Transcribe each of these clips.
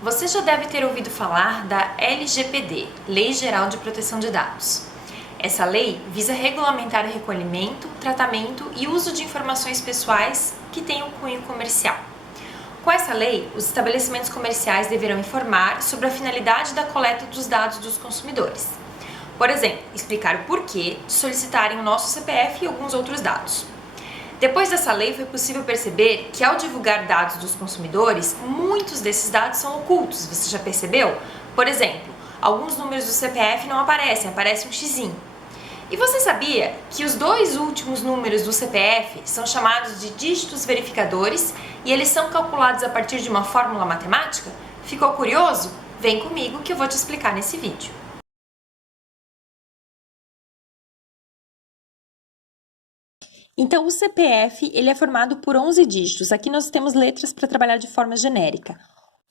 Você já deve ter ouvido falar da LGPD, Lei Geral de Proteção de Dados. Essa lei visa regulamentar o recolhimento, tratamento e uso de informações pessoais que tenham cunho comercial. Com essa lei, os estabelecimentos comerciais deverão informar sobre a finalidade da coleta dos dados dos consumidores. Por exemplo, explicar o porquê de solicitarem o nosso CPF e alguns outros dados. Depois dessa lei, foi possível perceber que, ao divulgar dados dos consumidores, muitos desses dados são ocultos. Você já percebeu? Por exemplo, alguns números do CPF não aparecem, aparece um xizinho. E você sabia que os dois últimos números do CPF são chamados de dígitos verificadores e eles são calculados a partir de uma fórmula matemática? Ficou curioso? Vem comigo que eu vou te explicar nesse vídeo. Então, o CPF ele é formado por 11 dígitos. Aqui nós temos letras para trabalhar de forma genérica.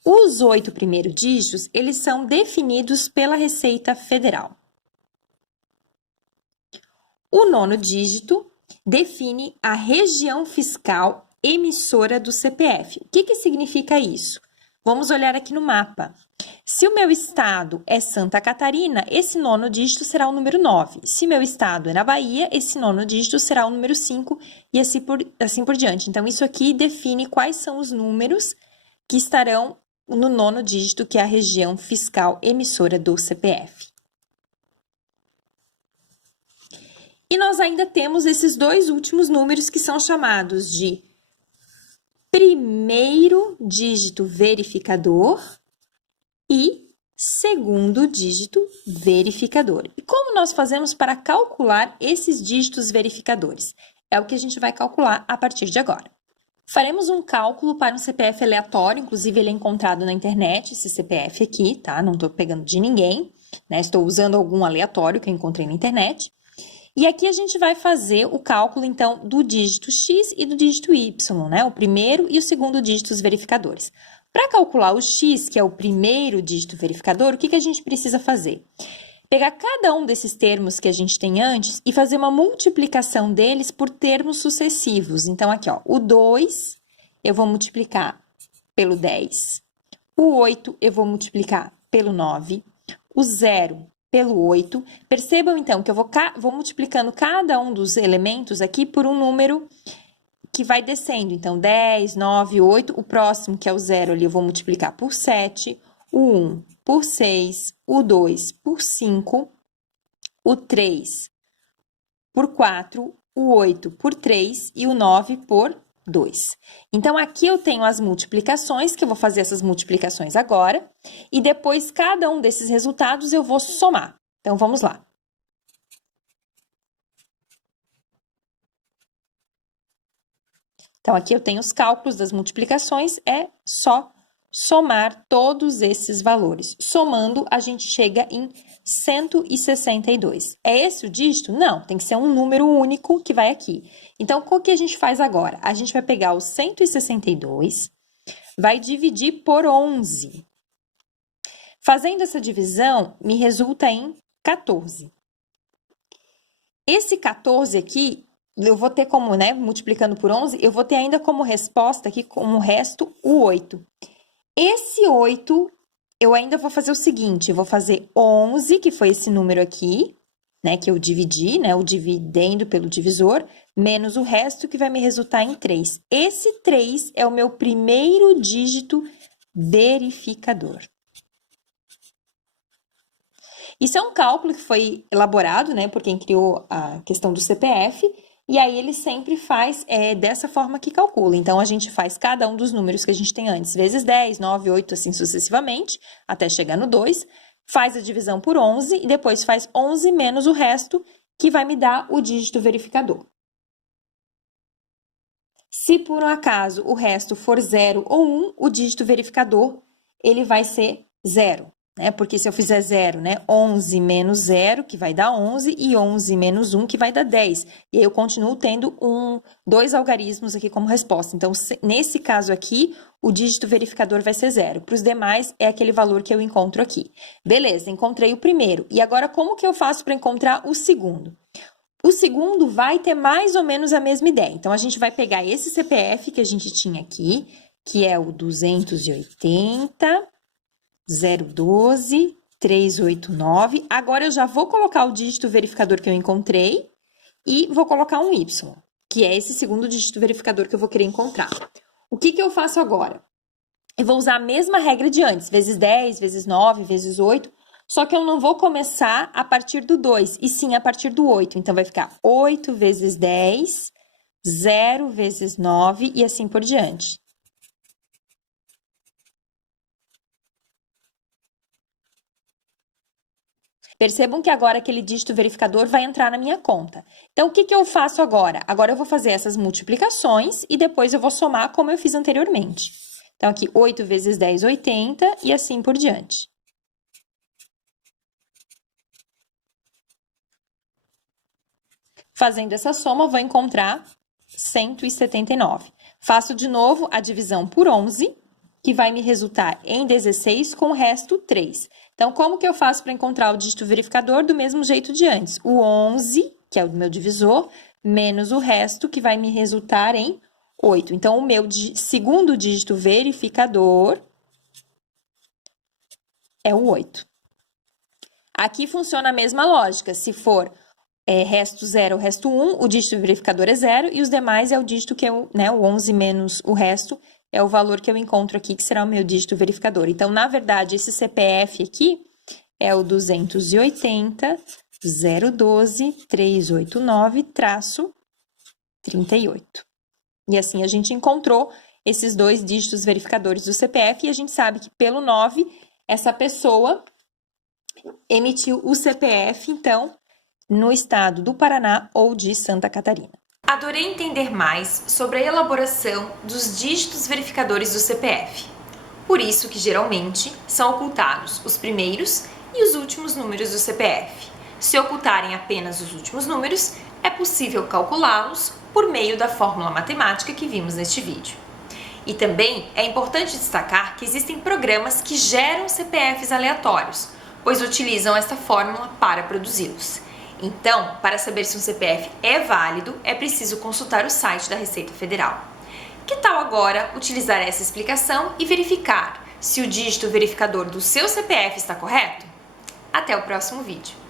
Os 8 primeiros dígitos, eles são definidos pela Receita Federal. O 9º dígito define a região fiscal emissora do CPF. O que significa isso? Vamos olhar aqui no mapa. Se o meu estado é Santa Catarina, esse 9º dígito será o número 9. Se meu estado é na Bahia, esse 9º dígito será o número 5 e assim por diante. Então, isso aqui define quais são os números que estarão no 9º dígito, que é a região fiscal emissora do CPF. E nós ainda temos esses dois últimos números que são chamados de primeiro dígito verificador e segundo dígito verificador. E como nós fazemos para calcular esses dígitos verificadores? É o que a gente vai calcular a partir de agora. Faremos um cálculo para um CPF aleatório, inclusive ele é encontrado na internet, esse CPF aqui, tá? Não estou pegando de ninguém, né? Estou usando algum aleatório que eu encontrei na internet. E aqui a gente vai fazer o cálculo, então, do dígito X e do dígito Y, né? O primeiro e o segundo dígitos verificadores. Para calcular o X, que é o primeiro dígito verificador, o que a gente precisa fazer? Pegar cada um desses termos que a gente tem antes e fazer uma multiplicação deles por termos sucessivos. Então, aqui, ó, o 2 eu vou multiplicar pelo 10, o 8 eu vou multiplicar pelo 9, o 0 pelo 8. Percebam, então, que eu vou multiplicando cada um dos elementos aqui por um número que vai descendo. Então, 10, 9, 8. O próximo, que é o 0 ali, eu vou multiplicar por 7. O 1 por 6. O 2 por 5. O 3 por 4. O 8 por 3. E o 9 por 2. Então, aqui eu tenho as multiplicações, que eu vou fazer essas multiplicações agora, e depois cada um desses resultados eu vou somar. Então, vamos lá. Então, aqui eu tenho os cálculos das multiplicações, é só somar todos esses valores. Somando, a gente chega em 162. É esse o dígito? Não, tem que ser um número único que vai aqui. Então, o que a gente faz agora? A gente vai pegar o 162, vai dividir por 11. Fazendo essa divisão, me resulta em 14. Esse 14 aqui, eu vou ter como, né, multiplicando por 11, eu vou ter ainda como resposta aqui, como resto, o 8. Esse 8, eu ainda vou fazer o seguinte, eu vou fazer 11, que foi esse número aqui, né, que eu dividi, né, o dividendo pelo divisor, menos o resto, que vai me resultar em 3. Esse 3 é o meu primeiro dígito verificador. Isso é um cálculo que foi elaborado, né, por quem criou a questão do CPF, e aí ele sempre faz dessa forma que calcula. Então, a gente faz cada um dos números que a gente tem antes, vezes 10, 9, 8, assim sucessivamente, até chegar no 2, faz a divisão por 11 e depois faz 11 menos o resto, que vai me dar o dígito verificador. Se por um acaso o resto for 0 ou 1, o dígito verificador ele vai ser 0. Né? Porque se eu fizer 0, né? 11 menos 0, que vai dar 11, e 11 menos 1, que vai dar 10. E aí eu continuo tendo dois algarismos aqui como resposta. Então, nesse caso aqui, o dígito verificador vai ser 0. Para os demais, é aquele valor que eu encontro aqui. Beleza, encontrei o primeiro. E agora, como que eu faço para encontrar o segundo? O segundo vai ter mais ou menos a mesma ideia. Então, a gente vai pegar esse CPF que a gente tinha aqui, que é o 280... 012 389. Agora eu já vou colocar o dígito verificador que eu encontrei e vou colocar um Y, que é esse segundo dígito verificador que eu vou querer encontrar. O que eu faço agora? Eu vou usar a mesma regra de antes, vezes 10, vezes 9, vezes 8, só que eu não vou começar a partir do 2, e sim a partir do 8. Então, vai ficar 8 vezes 10, 0 vezes 9 e assim por diante. Percebam que agora aquele dígito verificador vai entrar na minha conta. Então, o que eu faço agora? Agora eu vou fazer essas multiplicações e depois eu vou somar como eu fiz anteriormente. Então, aqui, 8 vezes 10, 80 e assim por diante. Fazendo essa soma, vou encontrar 179. Faço de novo a divisão por 11, que vai me resultar em 16, com o resto 3. Então, como que eu faço para encontrar o dígito verificador? Do mesmo jeito de antes. O 11, que é o meu divisor, menos o resto, que vai me resultar em 8. Então, o meu segundo dígito verificador é o 8. Aqui funciona a mesma lógica. Se for resto 0, resto 1, o dígito verificador é 0 e os demais é o dígito que eu, o 11 menos o resto, é o valor que eu encontro aqui, que será o meu dígito verificador. Então, na verdade, esse CPF aqui é o 280 012 389-38. E assim a gente encontrou esses dois dígitos verificadores do CPF e a gente sabe que pelo 9, essa pessoa emitiu o CPF, então, no estado do Paraná ou de Santa Catarina. Adorei entender mais sobre a elaboração dos dígitos verificadores do CPF. Por isso que, geralmente, são ocultados os primeiros e os últimos números do CPF. Se ocultarem apenas os últimos números, é possível calculá-los por meio da fórmula matemática que vimos neste vídeo. E também é importante destacar que existem programas que geram CPFs aleatórios, pois utilizam esta fórmula para produzi-los. Então, para saber se um CPF é válido, é preciso consultar o site da Receita Federal. Que tal agora utilizar essa explicação e verificar se o dígito verificador do seu CPF está correto? Até o próximo vídeo!